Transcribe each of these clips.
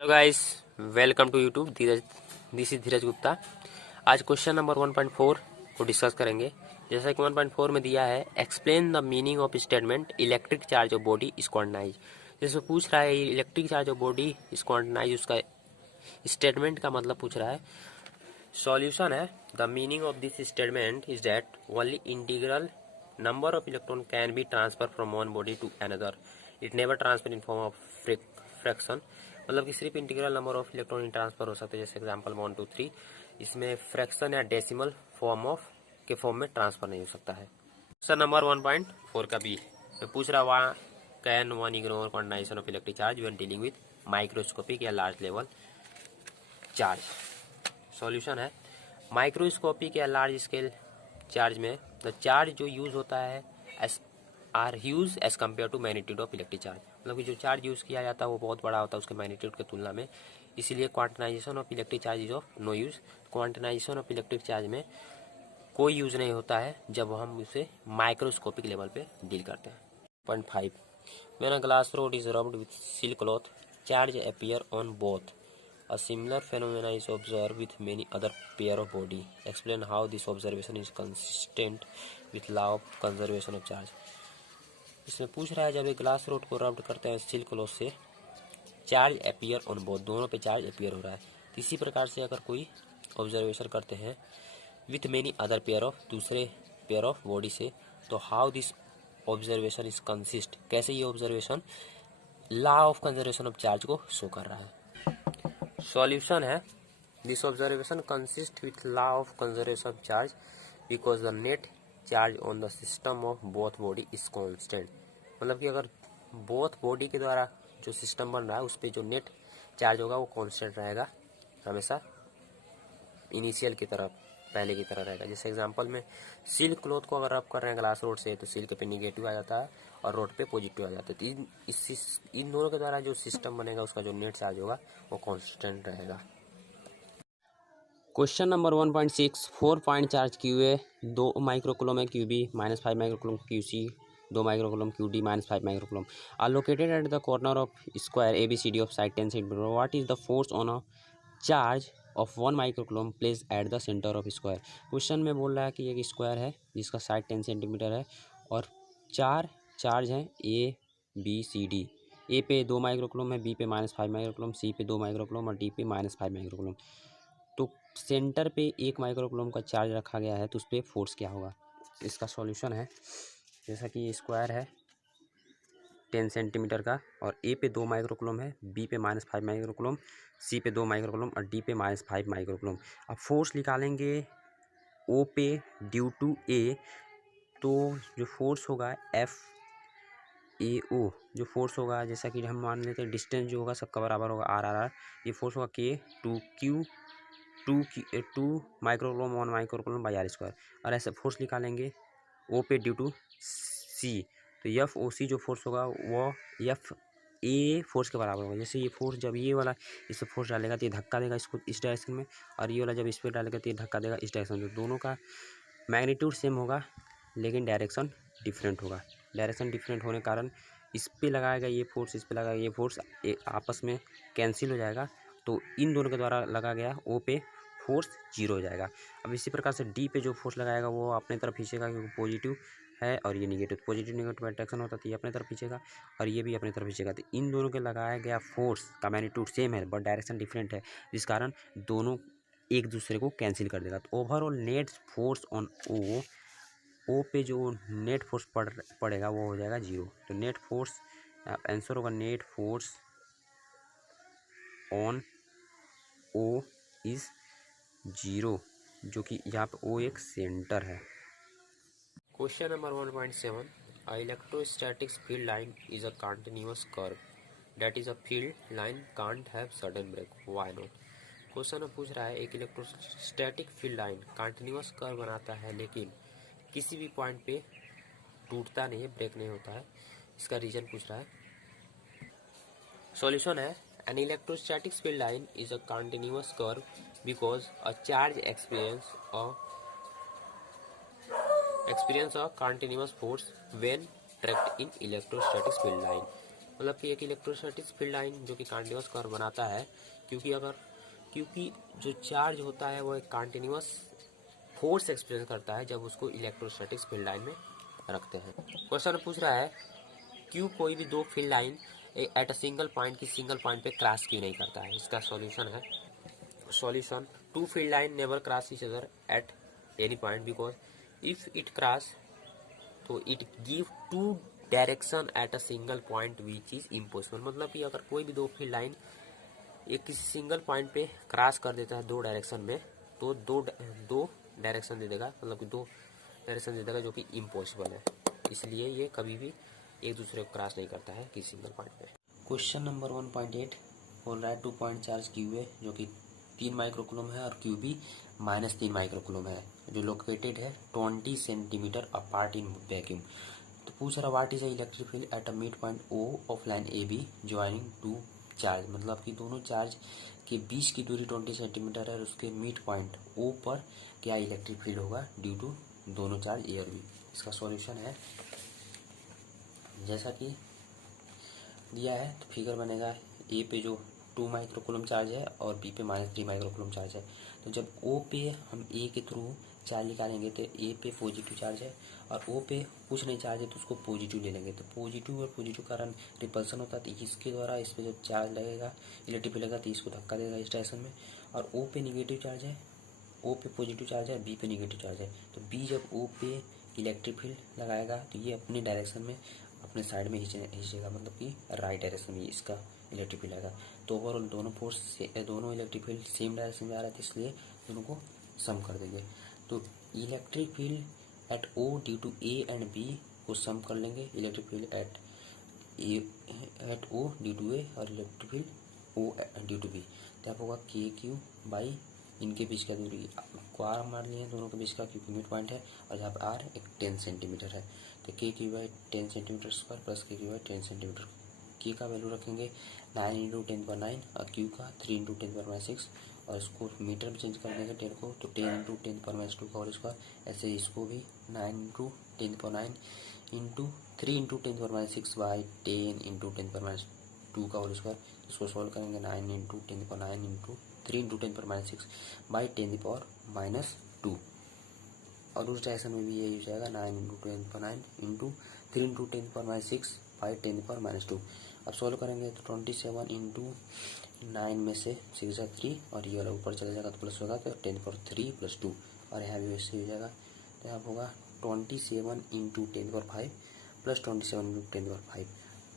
Hello guys, welcome to YouTube. Dheeraj, this is Dheeraj Gupta. आज question number 1.4 को discuss करेंगे। जैसा कि 1.4 में दिया है, explain the meaning of statement electric charge of body is quantize. जैसे पूछ रहा है electric charge of body is quantize, उसका स्टेटमेंट का मतलब पूछ रहा है। सॉल्यूशन है, the meaning of this statement is that only integral number of electron can be transfer from one body to another, it never transfer in form of fraction. मतलब कि सिर्फ इंटीग्रल नंबर ऑफ इलेक्ट्रॉन ही transfer हो सकते हैं, जैसे example 1 2 3। इसमें fraction या डेसिमल फॉर्म में ट्रांसफर नहीं हो सकता है। क्वेश्चन नंबर 1.4 का बी में पूछ रहा हुआ, can one ignore quantization of electric charge when dealing with microscopic या लार्ज लेवल चार्ज। सॉल्यूशन है, माइक्रोस्कोपिक या लार्ज स्केल चार्ज में द चार्ज जो यूज होता है are huge as compare to magnitude of electric charge. मतलब कि जो चार्ज यूज किया जाता है वो बहुत बड़ा होता है उसके मैग्नीट्यूड की तुलना में, इसीलिए quantization of electric charge is of no use. Quantization of electric charge में कोई यूज नहीं होता है जब हम उसे माइक्रोस्कोपिक लेवल पे डील करते हैं। 0.5 When a glass rod is rubbed with silk cloth, charge appear on both. A similar phenomena is observed with many other pair of body. Explain how this observation is consistent with law of conservation of charge. इसमें पूछ रहा है, जब एक glass rod को rubbed करते हैं silk cloth से, चार्ज अपीयर ऑन बोथ, दोनों पे चार्ज अपीयर हो रहा है। इसी प्रकार से अगर कोई ऑब्जर्वेशन करते हैं with many other pair of, दूसरे पेयर ऑफ बॉडी से, तो how this observation is consist, कैसे ये observation law of conservation of charge को शो कर रहा है। सॉल्यूशन है, this observation consist with law of conservation of charge because the net charge on the system of both body is constant. मतलब कि अगर बोथ बॉडी के द्वारा जो सिस्टम बन रहा है उस पर जो नेट चार्ज होगा वो कांस्टेंट रहेगा, हमेशा इनिशियल की तरफ, पहले की तरह रहेगा। जैसे एग्जांपल में सिल्क क्लॉथ को अगर रब कर रहे हैं ग्लास रोड से, तो सिल्क पे निगेटिव आ जाता है और रोड पे पॉजिटिव आ जाता है। तो इन दोनों के द्वारा जो सिस्टम बनेगा उसका जो नेट चार्ज होगा वो कांस्टेंट रहेगा। Question number 1.6, 4 point charge Q A 2 microcoulomb है, Q B -5 microcoulomb, Q C 2 microcoulomb, Q D -5 microcoulomb are located at the corner of square A B C D of side 10 centimetre. What is the force on a charge of 1 microcoulomb place at the centre of square. Question में बोल रहा है कि एक square है जिसका side 10 centimetre है और 4 चार्ज हैं ए बी सी डी। ए पे 2 माइक्रोकुलम है, बी पे -5 माइक्रोकुलम, सी पे 2 माइक्रोकुलम और डी पे -5 माइक्रोकुलम। तो सेंटर पे 1 माइक्रोकुलम का चार्ज रखा गया है, तो उस पर फोर्स क्या होगा। इसका सॉल्यूशन है, जैसा कि ये स्क्वायर है 10 सेंटीमीटर का और ए पे 2 माइक्रोकुलम है, बी पे -5 माइक्रोकुलम, सी पे 2 माइक्रोकुलम और डी पे -5 माइक्रोकुलम। अब फोर्स निकालेंगे ओ पे ड्यू टू ए, तो जो फोर्स होगा एफ ए ओ, जो फोर्स होगा, जैसा कि हम मान लेते हैं डिस्टेंस जो होगा सबका बराबर होगा आर आर आर, ये फोर्स होगा K two Q two microcoulomb 1 microcoulomb by R square. और ऐसे फोर्स निकालेंगे ओ पे ड्यू टू सी, तो एफ ओ सी जो फोर्स होगा वो एफ ए फोर्स के बराबर होगा। जैसे ये फोर्स जब ये वाला इस पर फोर्स डालेगा तो ये धक्का देगा इसको इस डायरेक्शन में, और ये वाला जब इस पर डालेगा तो ये धक्का देगा इस डायरेक्शन में। दोनों का मैग्नीट्यूड सेम होगा लेकिन डायरेक्शन डिफरेंट होगा। डायरेक्शन डिफरेंट होने के कारण इस पर लगाएगा ये फोर्स, इस पर लगाएगा ये फोर्स, आपस में कैंसिल हो जाएगा, तो इन दोनों के द्वारा लगा गया ओ पे फोर्स 0 हो जाएगा। अब इसी प्रकार से डी पे जो फोर्स लगाएगा वो अपने तरफ खींचेगा क्योंकि पॉजिटिव है और ये निगेटिव, पॉजिटिव निगेटिव अट्रैक्शन होता है तो ये अपने तरफ खींचेगा और ये भी अपने तरफ खींचेगा। तो इन दोनों के लगाया गया फोर्स का मैग्नीट्यूड सेम है बट डायरेक्शन डिफरेंट है, जिस कारण दोनों एक दूसरे को कैंसिल कर देगा। तो ओवरऑल नेट फोर्स ऑन ओ पे जो नेट फोर्स पड़ेगा वो हो जाएगा 0। तो नेट फोर्स आंसर होगा net force on O is 0, जो कि यहाँ पे ओ एक सेंटर है। Question number 1.7, a electrostatics field line is a continuous curve that is a field line can't have sudden break, why not. Question में पूछ रहा है, एक electrostatic field line continuous curve बनाता है लेकिन किसी भी पॉइंट पे टूटता नहीं है, ब्रेक नहीं होता है, इसका रीजन पूछ रहा है। सॉल्यूशन है, an electrostatic field line is a continuous curve because a charge experience a continuous force when trapped in electrostatic field line। मतलब कि एक इलेक्ट्रोस्टैटिक फील्ड लाइन जो कि कंटिन्यूअस कर्व बनाता है, क्योंकि जो चार्ज होता है वो एक कंटिन्यूअस फोर्स एक्सपीरियंस करता है जब उसको इलेक्ट्रोस्टैटिक फील्ड लाइन में रखते हैं। क्वेश्चन पूछ रहा है क्यों कोई भी दो field line at a single point की सिंगल पॉइंट पे क्रॉस क्यों नहीं करता है। इसका सॉल्यूशन है, solution two field line never cross each other at any point because if it cross तो it give two direction at a single point which is impossible. मतलब कि अगर कोई भी दो फील्ड लाइन एक किसी सिंगल पॉइंट पे क्रॉस कर देता है दो डायरेक्शन में, तो दो डायरेक्शन दे देगा, मतलब कि दो डायरेक्शन दे देगा जो कि इम्पॉसिबल है। इसलिए ये कभी भी एक दूसरे को क्रॉस नहीं करता है किसी सिंगल पॉइंट पे। क्वेश्चन नंबर 1.8 बोल रहा है 2 पॉइंट चार्ज क्यू है जो कि 3 माइक्रोकूलम है और क्यू भी -3 माइक्रोकूलम है, जो लोकेटेड है 20 सेंटीमीटर अपार्ट इन वैक्यूम। तो पूछ रहा what is a electric field at a mid point O of line A B joining two charge. मतलब कि दोनों चार्ज के बीच की दूरी 20 सेंटीमीटर है और उसके मिड पॉइंट ओ पर क्या इलेक्ट्रिक फील्ड होगा ड्यू टू दोनों चार्ज ए और बी। इसका सॉल्यूशन है, जैसा कि दिया है तो फिगर बनेगा ए पे जो 2 माइक्रोकूलम चार्ज है और बी पे -3 माइक्रोकूलम चार्ज है। तो जब ओ पे हम ए के थ्रू चार्ज निकालेंगे तो ए पे पॉजिटिव चार्ज है और ओ पे कुछ नहीं चार्ज है तो उसको पॉजिटिव ले लेंगे। तो पॉजिटिव और पॉजिटिव कारण रिपल्सन होता है, तो इसके द्वारा इस पे जब चार्ज लगेगा इलेक्ट्रिक फील्ड लगेगा तो इसको धक्का देगा इस डायरेक्शन में। और ओ पे निगेटिव चार्ज है, ओ पे पॉजिटिव चार्ज है, बी पे निगेटिव चार्ज है, तो बी जब ओ पे इलेक्ट्रिक फील्ड लगाएगा तो ये अपनी डायरेक्शन में अपने साइड में खींचेगा, मतलब कि राइट डायरेक्शन में इसका इलेक्ट्रिक फील्ड आएगा। तो ओवरऑल दोनों इलेक्ट्रिक फील्ड सेम डायरेक्शन में आ रहा है, इसलिए दोनों को सम कर देंगे। तो electric field at O due to A and B को सम कर लेंगे, electric field at O due to A और electric field O due to B. तब होगा के क्यू बाई इनके बीच का दूरी को आर मान लिए दोनों के बीच का, क्योंकि मिड पॉइंट है और जहाँ पर आर एक 10 सेंटीमीटर है। तो K Q by 10 centimetre square plus के क्यू बाई 10 सेंटीमीटर। के का वैल्यू रखेंगे 9 इंटू 10⁻9 और क्यू का 3 इंटू 10⁻6 और इसको मीटर में चेंज कर देंगे 10 को, तो 10 इंटू 10⁻2 का होल स्क्वायर। ऐसे इसको भी 9 into 10⁻9 into 3 into 10⁻6 by 10 into 10⁻2 का होल स्क्वायर। इसको सॉल्व करेंगे 9 इंटू 10⁻9 इंटू 3 इंटू 10⁻6 बाई 10⁻2 और उस डायरेक्शन में भी यही हो जाएगा 9 इंटू 10⁻9 इंटू 3 इंटू 10⁻6 बाई 10⁻2। अब सॉल्व करेंगे तो 27 इंटू 9 में से 6 3 और ये वाला ऊपर चला जाएगा तो प्लस होगा, तो 10⁻3 प्लस 2 और यहाँ भी वैसे हो जाएगा। तो यहाँ होगा 27 इंटू 10⁻5 प्लस 27 इंटू 10⁻5।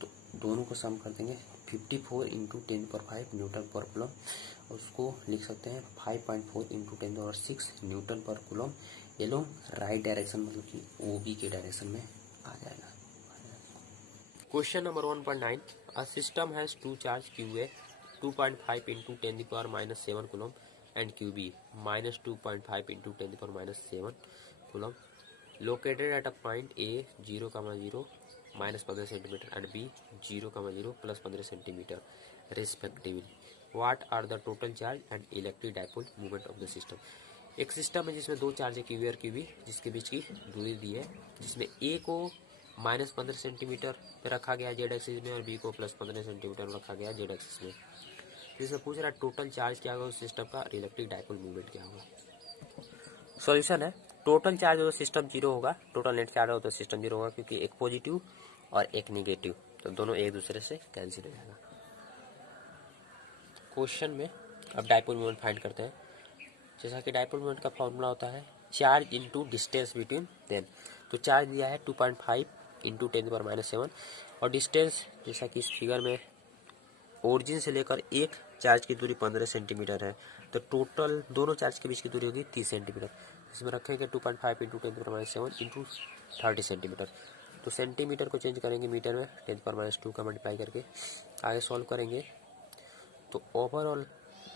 तो दोनों को सम कर देंगे 54 इंटू 10⁻5 न्यूटन पर कूलम। उसको लिख सकते हैं 5.4 इंटू 10⁻6 न्यूटन पर कूलम एलोंग राइट डायरेक्शन, मतलब कि ओ बी के डायरेक्शन में आ जाएगा। Question number 1.9 a system has two charge Q A 2.5 into 10⁻7 coulomb and Q B -2.5 into 10⁻7 coulomb located at a point A 0,0 -15 centimeter and B 0,0 +15 centimeter respectively. What are the total charge and electric dipole moment of the system? एक system है जिसमें दो charge है Q और Q B, जिसके बीच की दूरी दी है, जिसमें ए को -15 सेंटीमीटर पे रखा गया जेड एक्सिस में और बी को +15 सेंटीमीटर में रखा गया जेड एक्सिस में। तो इसमें पूछ रहा है टोटल चार्ज क्या होगा उस सिस्टम का, इलेक्ट्रिक डाइपोल मूवमेंट क्या होगा। सॉल्यूशन है, टोटल चार्ज हो तो सिस्टम जीरो होगा, टोटल नेट चार्ज हो तो सिस्टम जीरो होगा, क्योंकि एक पॉजिटिव और एक निगेटिव, तो दोनों एक दूसरे से कैंसिल हो जाएगा। क्वेश्चन में अब डाइपोल मोमेंट फाइंड करते हैं। जैसा कि डाइपोल मोमेंट का फॉर्मूला होता है charge into distance between them. तो चार्ज दिया है 2.5 इंटू 10⁻7 और डिस्टेंस जैसा कि इस फिगर में ओरिजिन से लेकर एक चार्ज की दूरी 15 सेंटीमीटर है, तो टोटल दोनों चार्ज के बीच की दूरी होगी 30 सेंटीमीटर। इसमें रखेंगे 2.5 इंटू 10⁻7 इंटू 30 सेंटीमीटर। तो सेंटीमीटर को चेंज करेंगे मीटर में 10⁻2 का मल्टीप्लाई करके आगे सॉल्व करेंगे, तो ओवरऑल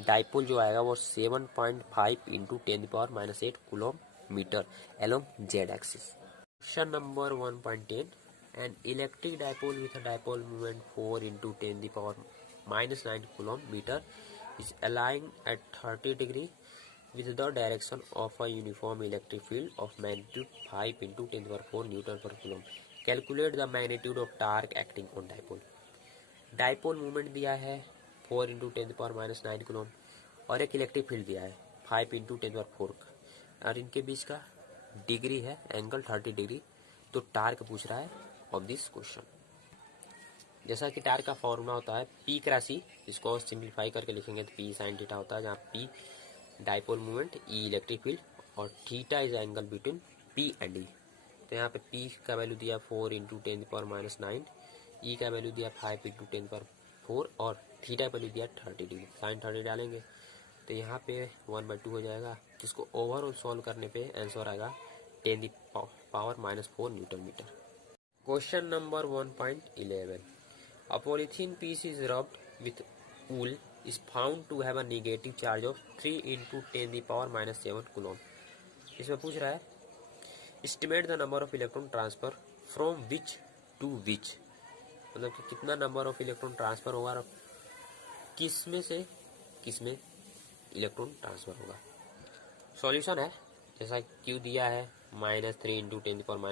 डाइपोल जो आएगा वो 7.5 into 10⁻8 coulomb metre along Z axis. Question number 1.10 an electric dipole with a dipole moment 4 into 10⁻9 coulomb meter is aligned at 30 degree with the direction of a uniform electric field of magnitude 5 into 10⁻4 Newton per coulomb. Calculate the magnitude of torque acting on dipole. Dipole movement दिया है 4 into 10⁻⁹ coulomb और एक electric field दिया है 5 into 10⁴ और इनके बीच का degree है एंगल 30 डिग्री। तो टार्क पूछ रहा है ऑफ दिस क्वेश्चन। जैसा कि टार्क का फॉर्मूला होता है पी की राशि, इसको सिंप्लीफाई करके लिखेंगे तो पी साइन थीटा होता है, जहाँ P dipole movement, E electric field और theta is angle between P and E. तो यहाँ पे पी का वैल्यू दिया 4 इंटू 10⁻⁹, ई का वैल्यू दिया 5 इंटू 10⁴ और थीटा का वैल्यू दिया 30 डिग्री। साइन 30 डालेंगे तो यहाँ पे 1/2 हो जाएगा, जिसको ओवरऑल सॉल्व करने पे आंसर आएगा 10⁻⁴ newton metre. Question number 1.11 A polythene piece is rubbed with wool is found to have a negative charge of 3 into 10⁻⁷ coulomb। इसमें पूछ रहा है estimate the number of electron transfer from which to which, मतलब कि कितना number of electron transfer होगा और किस में से किस में इलेक्ट्रॉन ट्रांसफर होगा। सॉल्यूशन है जैसा क्यू दिया है -3 इंटू 10⁻⁷ कूलम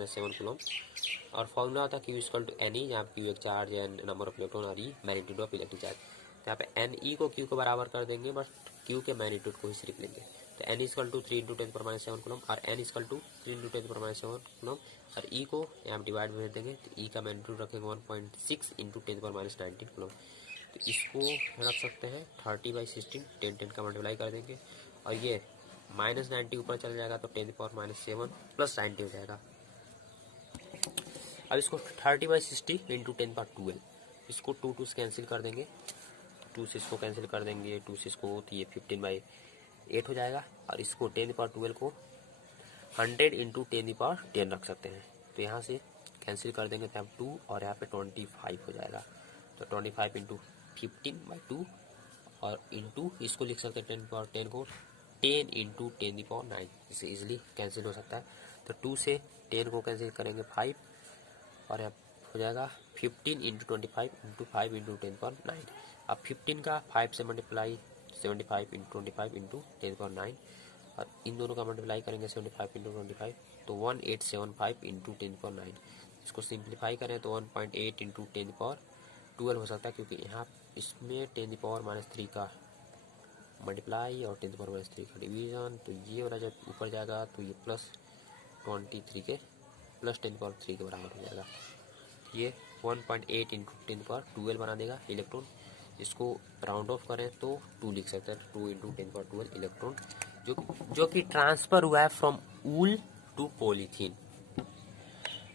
और फॉर्मूला होता है Q equal to N E, जहाँ क्यू एक चार्ज है, नंबर ऑफ इलेक्ट्रॉन और E magnitude of electric charge. तो यहाँ पे एन ई को क्यू को बराबर कर देंगे, बस क्यू के मैग्नीट्यूड को ही सिर्फ लेंगे। तो N equal to 3 into 10⁻⁷ coulomb और N equal to 3 into 10⁻⁷ coulomb और ई को यहाँ डिवाइड भेज देंगे तो ई का मैग्नीट्यूड रखेंगे 1.6 इंटू 10⁻⁹ कूलम। तो इसको रख सकते हैं 30/16, 10 का मल्टीप्लाई कर देंगे और ये -90 ऊपर चल जाएगा तो 10⁻⁷ प्लस 90 हो जाएगा। अब इसको 30/60 इंटू 10⁻12, इसको 2 से कैंसिल कर देंगे, 2 से इसको कैंसिल कर देंगे, 2 से इसको तो ये 15/8 हो जाएगा और इसको 10⁻12 को 100 इंटू 10⁻10 रख सकते हैं। तो यहाँ से कैंसिल कर देंगे तो यहाँ 2 और यहाँ पे 25 हो जाएगा। तो 25 इंटू 15/2 और इंटू इसको लिख सकते हैं 10⁻10 को 10 इंटू 10⁹, इसे इजिली कैंसिल हो सकता है। तो 2 से 10 को कैंसिल करेंगे 5 और यहाँ हो जाएगा 15 इंटू 25 इंटू 5 इंटू 10⁻9। अब 15 का 5 से मल्टीप्लाई 75 इंटू 25 इंटू 10⁻9 और इन दोनों का मल्टीप्लाई करेंगे 75 इंटू 25 तो 1875 इंटू 10⁻9। इसको सिंप्लीफाई करें तो 1.8 इंटू 10⁻12 हो सकता है, क्योंकि यहाँ इसमें 10⁻³ का मल्टीप्लाई और 10⁻³ का डिवीजन, तो ये वाला जब ऊपर जाएगा तो ये +23 के +10⁻³ के बराबर हो जाएगा। ये 1.8 इंटू 10⁻12 बना देगा इलेक्ट्रॉन। इसको राउंड ऑफ करें तो 2 लिख सकते हैं, 2 इंटू 10⁻12 इलेक्ट्रॉन जो कि ट्रांसफर हुआ है फ्रॉम वूल टू पॉलीथीन।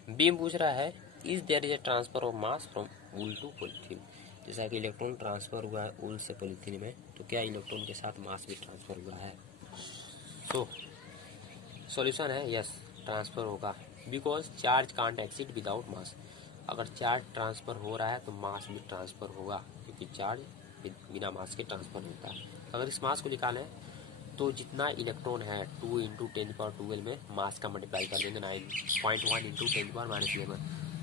बीम पूछ रहा है is there is a transfer of mass from wool to polythene. जैसा कि इलेक्ट्रॉन ट्रांसफर हुआ है वूल से पॉलीथीन में, तो क्या इलेक्ट्रॉन के साथ मास भी ट्रांसफर हुआ है। सो सॉल्यूशन है यस, ट्रांसफर होगा, because charge can't exist without mass. अगर चार्ज ट्रांसफर हो रहा है तो मास भी ट्रांसफर होगा, क्योंकि चार्ज बिना मास के ट्रांसफर होता है। अगर इस मास को निकालें तो जितना इलेक्ट्रॉन है 2 इंटू 10⁻12 में मास का मल्टीप्लाई कर देंगे 9.1 इंटू 10⁻11।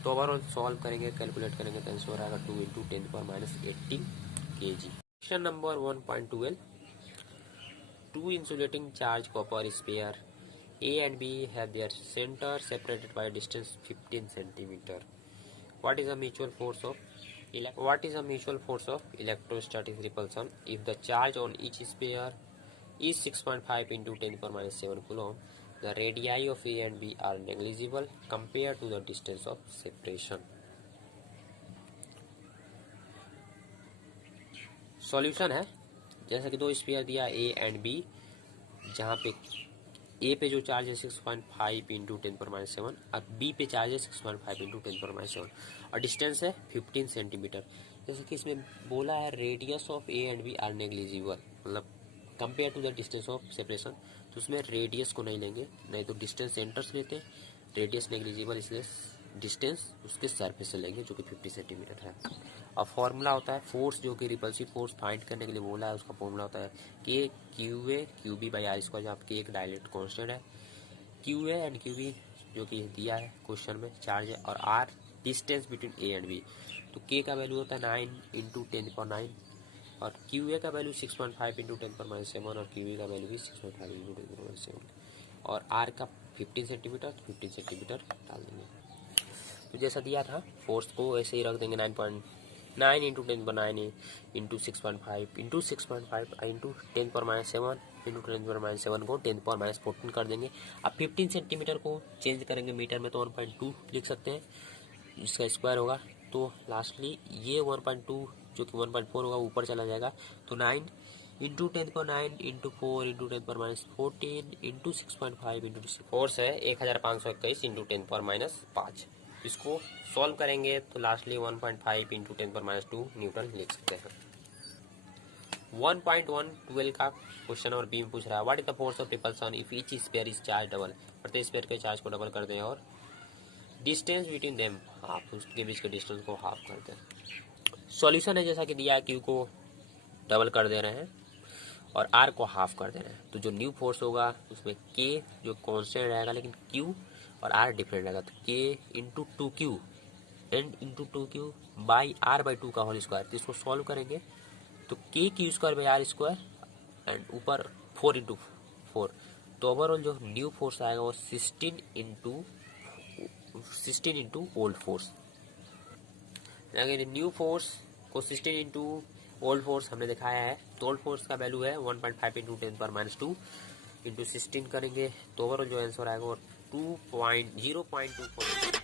तो ओवरऑल सॉल्व करेंगे, कैलकुलेट करेंगे तो आंसर आएगा 2 into 10⁻18 kg। Question number 1.12 two insulating charge copper sphere A and B have their center separated by a distance 15 centimeter. What is the mutual force of electrostatic repulsion if the charge on each sphere is 6.5 into 10⁻⁷ coulomb? The radii of A and B are negligible compared to the distance of separation. Solution है जैसा कि 2 sphere दिया A and B, जहाँ पे ए पे जो charge है 6.5 into 10⁻⁷ और बी पे चार्ज है 6.5 इंटू 10⁻⁷ और डिस्टेंस है 15 सेंटीमीटर। जैसे कि इसमें बोला है radius of A and B are negligible, मतलब compare to the distance of separation, तो उसमें रेडियस को नहीं लेंगे, नहीं तो डिस्टेंस सेंटर्स लेते हैं, रेडियस नेग्लिजिबल इसलिए डिस्टेंस उसके सरफेस से लेंगे जो कि 50 सेंटीमीटर है। और फॉर्मूला होता है फोर्स, जो कि रिपल्सिव फोर्स फाइंड करने के लिए बोला है, उसका फॉर्मूला होता है K QA QB by R square, जहाँ के एक डायलेक्ट कांस्टेंट है, QA एंड QB जो कि दिया है क्वेश्चन में चार्ज है, और R distance between A and B। तो K का वैल्यू होता है 9 इंटू 10⁻9 और QA का वैल्यू 6.5 इंटू 10⁻⁷ और QB का वैल्यू भी 6.5 इंटू 10⁻⁷ और R का 15 सेंटीमीटर, 15 सेंटीमीटर डाल देंगे। तो जैसा दिया था फोर्स को ऐसे ही रख देंगे 9 into 10⁻9 into 6.5 into 6.5 into 10⁻7 into 10⁻7 को 10⁻14 कर देंगे। अब 15 सेंटीमीटर को चेंज करेंगे मीटर में तो 1.2 लिख सकते हैं, इसका स्क्वायर होगा। तो लास्टली ये 1.2 जो कि 1.4 होगा ऊपर चला जाएगा। तो 9 into 10⁻9 into 4 into 10⁻14 into 6.5 into force है 1521 इंटू 10⁻5। इसको सॉल्व करेंगे तो लास्टली 1.5 इंटू 10⁻2 न्यूटन लिख सकते हैं। 1.112 का क्वेश्चन और बी में पूछ रहा है what is the force of repulsion if each sphere is charge double. प्रत्येक स्फीयर के चार्ज को डबल कर दें और डिस्टेंस बिटवीन देम हाफ, उसके बीच के डिस्टेंस को हाफ कर दें। सॉल्यूशन है जैसा कि दिया है, क्यू को डबल कर दे रहे हैं और आर को हाफ कर दे रहे हैं। तो जो न्यू फोर्स होगा उसमें के जो कांस्टेंट रहेगा लेकिन क्यू और आर डिफरेंट रहेगा। तो K into 2Q and into 2Q by R by 2 का होल स्क्वायर। तो इसको सॉल्व करेंगे तो K Q square by R square and ऊपर 4 इंटू 4। तो ओवरऑल जो न्यू फोर्स आएगा वो 16 इंटू ओल्ड फोर्स। अगर न्यू फोर्स को 16 इंटू ओल्ड फोर्स हमने दिखाया है तो ओल्ड फोर्स का वैल्यू है 1.5 इंटू 10⁻2 इंटू 16 करेंगे तो ओवरऑल जो आंसर आएगा वो 0.24